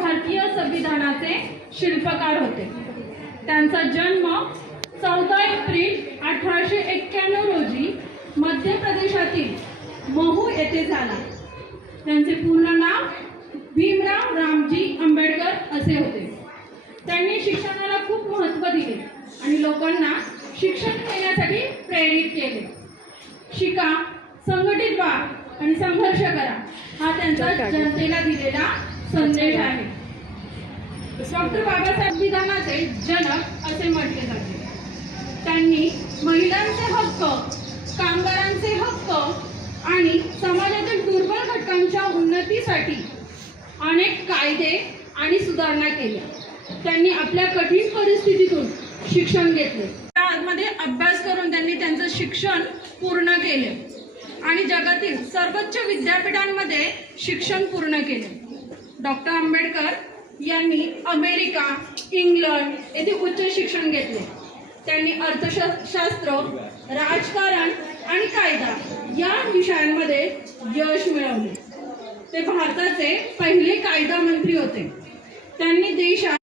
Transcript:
भारतीय संविधानाचे शिल्पकार होते। त्यांचा जन्म 14 एप्रिल 1891 रोजी मध्य प्रदेशातील महू येथे झाला। त्यांचे पूर्ण नाव भीमराव रामजी आंबेडकर असे होते। त्यांनी शिक्षणाला खूप महत्त्व दिले आणि लोकांना शिक्षण घेण्यासाठी प्रेरित केले। शिका, संघटित व्हा आणि संघर्ष करा हा त्यांचा जनतेला दिलेला संदेश आहे। डॉक्टर बाबासाहेब संविधानाचे जनक असे म्हटले जाते। त्यांनी महिलांचे हक्क, कामगारांचे हक्क आणि समाजातील दुर्बल घटकांच्या उन्नतीसाठी अनेक कायदे आणि सुधारणा केल्या। त्यांनी आपल्या कठीण परिस्थितीतून शिक्षण घेतले, त्यामध्ये अभ्यास करून त्यांनी त्यांचं शिक्षण पूर्ण केले आणि जगातील सर्वोच्च विद्यापीठांमध्ये शिक्षण पूर्ण केले। डॉक्टर आंबेडकर यांनी अमेरिका, इंग्लंड येथे उच्च शिक्षण घेतले। त्यांनी अर्थशास्त्र, राजकारण आणि कायदा या विषयांमध्ये यश मिळवले। ते भारताचे पहिले कायदा मंत्री होते। त्यांनी देशात